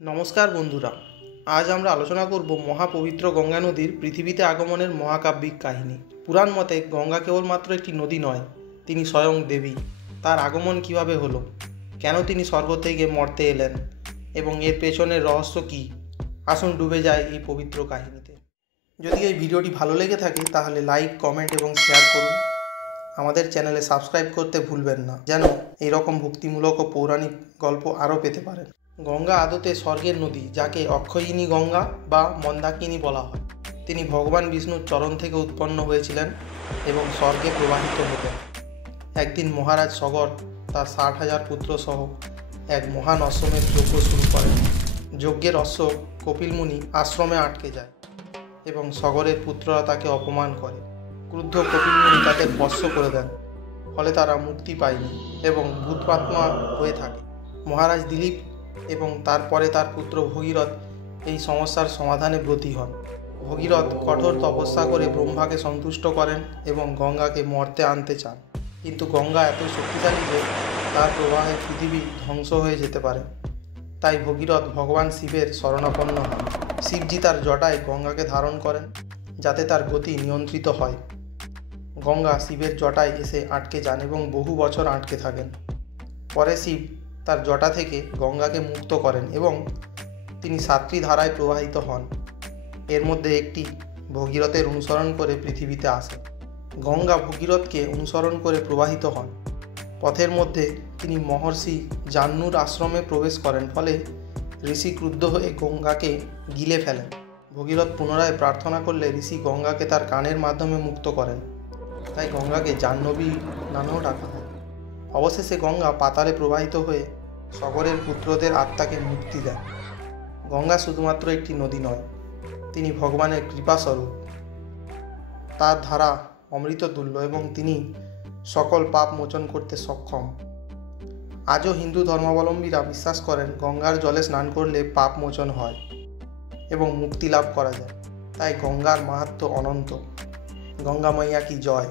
নমস্কার বন্ধুরা, আজ আমরা আলোচনা করব মহাপবিত্র গঙ্গা নদীর পৃথিবীতে আগমনের মহাকাব্যিক কাহিনী। পুরাণ মতে গঙ্গা কেবলমাত্র একটি নদী নয়, তিনি স্বয়ং দেবী। তার আগমন কিভাবে হলো, কেন তিনি স্বর্গ থেকে মর্তে এলেন এবং এর পেছনের রহস্য কী, আসুন ডুবে যায় এই পবিত্র কাহিনীতে। যদি এই ভিডিওটি ভালো লেগে থাকে তাহলে লাইক, কমেন্ট এবং শেয়ার করুন। আমাদের চ্যানেলে সাবস্ক্রাইব করতে ভুলবেন না, যেন এইরকম ভক্তিমূলক ও পৌরাণিক গল্প আরও পেতে পারেন। গঙ্গা আদতে স্বর্গের নদী, যাকে অক্ষয়িনী গঙ্গা বা মন্দাকিনী বলা হয়। তিনি ভগবান বিষ্ণুর চরণ থেকে উৎপন্ন হয়েছিলেন এবং স্বর্গে প্রবাহিত হতেন। একদিন মহারাজ সগর তার 60,000 পুত্র সহ এক মহান অশ্বমেধ যজ্ঞ শুরু করেন। যজ্ঞের অশ্ব কপিলমুনি আশ্রমে আটকে যায় এবং সগরের পুত্ররা তাকে অপমান করে। ক্রুদ্ধ কপিলমুনি তাদের বশ্য করে দেন, ফলে তারা মুক্তি পায়নি এবং ভূতাত্মা হয়ে থাকে। মহারাজ দিলীপ এবং তারপরে তার পুত্র ভগীরথ এই সমস্যার সমাধানে ব্রতী হন। ভগীরথ কঠোর তপস্যা করে ব্রহ্মাকে সন্তুষ্ট করেন এবং গঙ্গাকে মর্তে আনতে চান, কিন্তু গঙ্গা এত শক্তিশালী যে তার প্রবাহে পৃথিবী ধ্বংস হয়ে যেতে পারে। তাই ভগীরথ ভগবান শিবের শরণাপন্ন হন। শিবজি তার জটায় গঙ্গাকে ধারণ করেন যাতে তার গতি নিয়ন্ত্রিত হয়। গঙ্গা শিবের জটায় এসে আটকে যান এবং বহু বছর আটকে থাকেন। পরে শিব তার জটা থেকে গঙ্গাকে মুক্ত করেন এবং তিনি 7টি ধারায় প্রবাহিত হন। এর মধ্যে একটি ভগীরথের অনুসরণ করে পৃথিবীতে আসে। গঙ্গা ভগীরথকে অনুসরণ করে প্রবাহিত হন। পথের মধ্যে তিনি মহর্ষি জাহ্নুর আশ্রমে প্রবেশ করেন, ফলে ঋষি ক্রুদ্ধ হয়ে গঙ্গাকে গিলে ফেলেন। ভগীরথ পুনরায় প্রার্থনা করলে ঋষি গঙ্গাকে তার কানের মাধ্যমে মুক্ত করেন, তাই গঙ্গাকে জাহ্নবী নামেও ডাকা হয়। অবশেষে গঙ্গা পাতালে প্রবাহিত হয়ে সগরের পুত্রদের আত্মাকে মুক্তি দেন। গঙ্গা শুধুমাত্র একটি নদী নয়, তিনি ভগবানের কৃপাস্বরূপ। তার ধারা অমৃততুল্য এবং তিনি সকল পাপ মোচন করতে সক্ষম। আজও হিন্দু ধর্মাবলম্বীরা বিশ্বাস করেন গঙ্গার জলে স্নান করলে পাপ মোচন হয় এবং মুক্তি লাভ করা যায়। তাই গঙ্গার মাহাত্ম্য অনন্ত। গঙ্গা মাইয়া কি জয়।